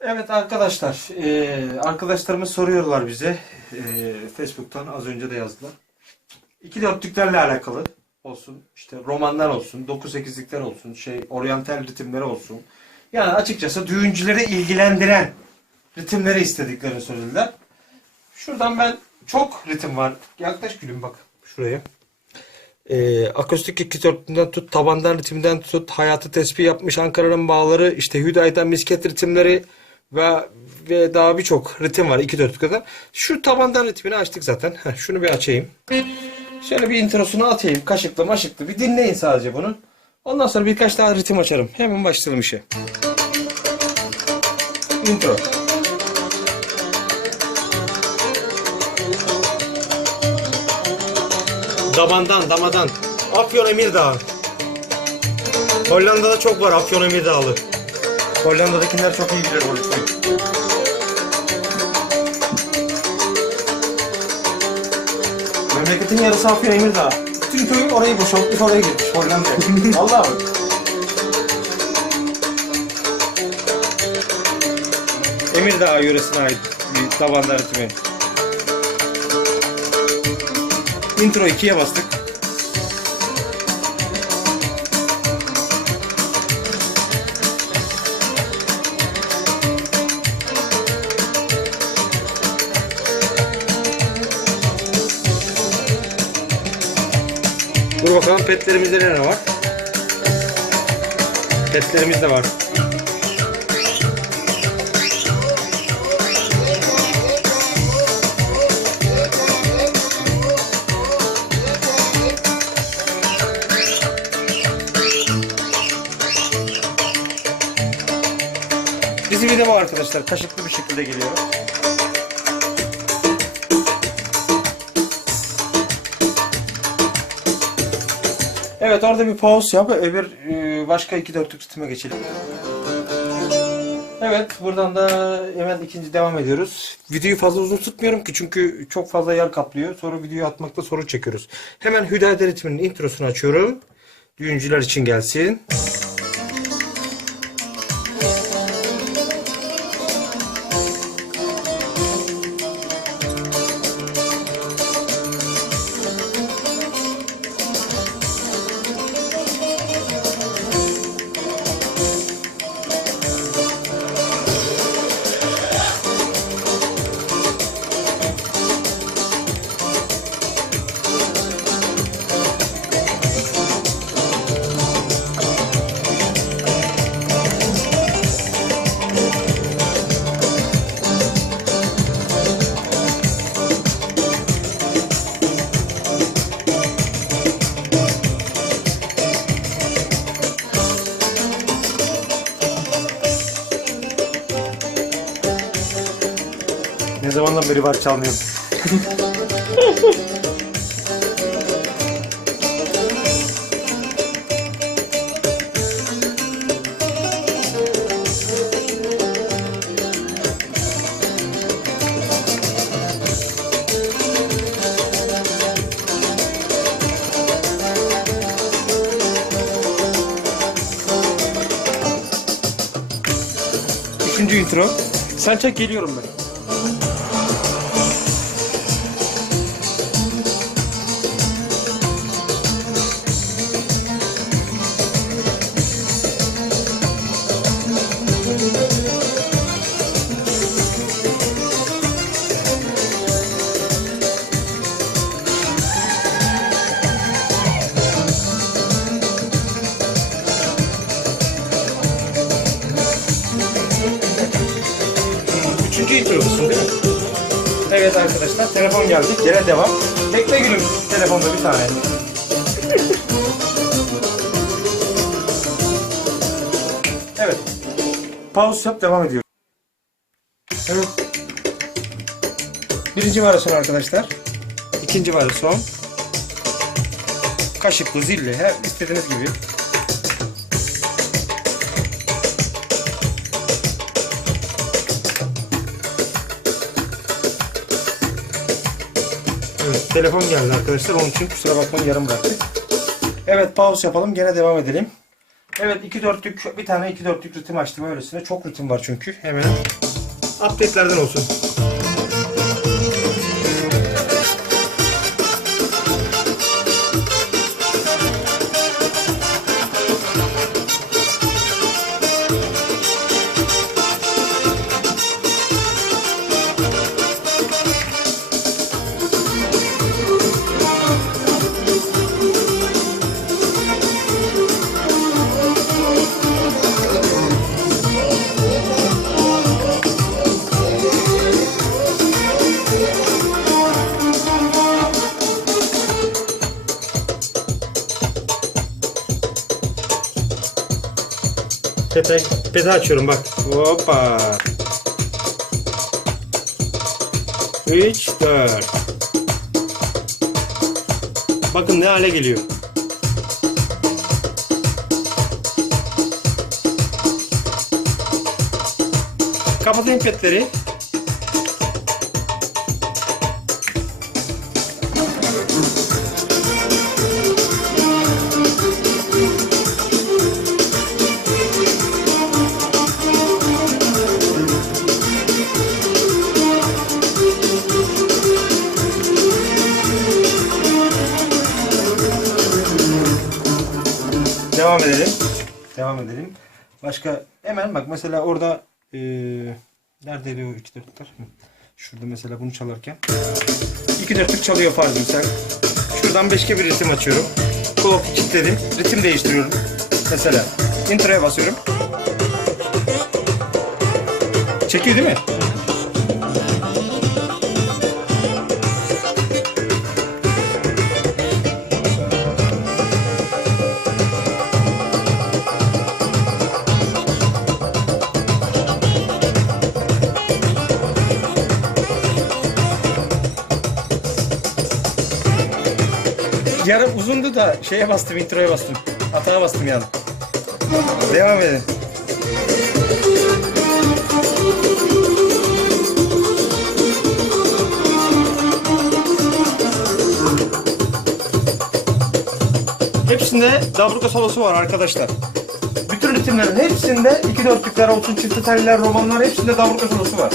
Evet arkadaşlar, eee, arkadaşlarımız soruyorlar bize eee, Facebook'tan az önce de yazdılar. İki dörtlüklerle alakalı olsun, işte romanlar olsun, 9-8'likler olsun, şey oryantal ritimleri olsun. Yani açıkçası düğüncüleri ilgilendiren ritimleri istediklerini söylediler. Şuradan ben çok ritim var. Yaklaş gülüm bak şuraya. Ee, akustik iki dörtlüğünden tut, tabandan ritimden tut, hayatı tespih yapmış Ankara'nın bağları, işte Hüday'dan misket ritimleri ve ve daha birçok ritim var iki dörtlük kadar. Şu tabandan ritmini açtık zaten. Heh, şunu bir açayım. Şöyle bir introsunu atayım. Kaşıklı maşıklı. Bir dinleyin sadece bunu. Ondan sonra birkaç daha ritim açarım. Hemen başlayalım işe. Intro. Damandan, damadan. Afyon Emirdağ. Hollanda'da çok var Afyon Emirdağlı. Hollanda'dakiler çok iyi bilir ritmi. Memleketin yarısı Afyon Emirdağ. Bütün köy orayı boşaltmış oraya gitmiş Hollanda'ya. Vallahi bak. Emirdağ yöresine ait bir tabanda ritmi. Intro 2'ye bastık. Dur bakalım petlerimizde ne var? Petlerimiz de var. Bizim video arkadaşlar. Kaşıklı bir şekilde geliyor. Evet orada bir pause yap. Öbür e, başka iki dörtlük ritme geçelim. Evet buradan da hemen ikinci devam ediyoruz. Videoyu fazla uzun tutmuyorum ki çünkü çok fazla yer kaplıyor. Sonra videoyu atmakta sorun çekiyoruz. Hemen Hüdayda ritminin introsunu açıyorum. Düğüncüler için gelsin. Beri var çalmıyorum. Üçüncü intro. Sen çek geliyorum ben. Üçüncü introdusun değil mi? Evet arkadaşlar telefon geldi. Gene devam. Bekle gülüm telefonda bir tane. evet. Pause yap devam ediyor. Evet. Birinci varyason arkadaşlar. İkinci varyason. Kaşıklı, zilli, her istediğiniz gibi. Telefon geldi arkadaşlar. Onun için kusura bakmayın yarım bıraktık. Evet pause yapalım. Gene devam edelim. Evet iki dörtlük bir tane iki dörtlük ritim açtım öylesine. Çok ritim var çünkü. Hemen update'lerden olsun. Pete, pete açıyorum bak. Hoppa. 3, 4. Bakın ne hale geliyor. Kapatayım petleri. Devam edelim. Devam edelim. Başka hemen bak mesela orada eee neredeydi o iki dörtlükler? Şurada mesela bunu çalarken iki dörtlük çalıyor farzım sen. Şuradan beşke bir ritim açıyorum. Kulakı kilitledim. Ritim değiştiriyorum. Mesela introya basıyorum. Çekiyor değil mi? Yarım uzundu da şeye bastım, introya bastım. Hata bastım yani. Devam edin. Hepsinde dabruka solosu var arkadaşlar. Bütün ritimlerin hepsinde iki dörtlükler olsun, çift teller, romanlar hepsinde dabruka solosu var.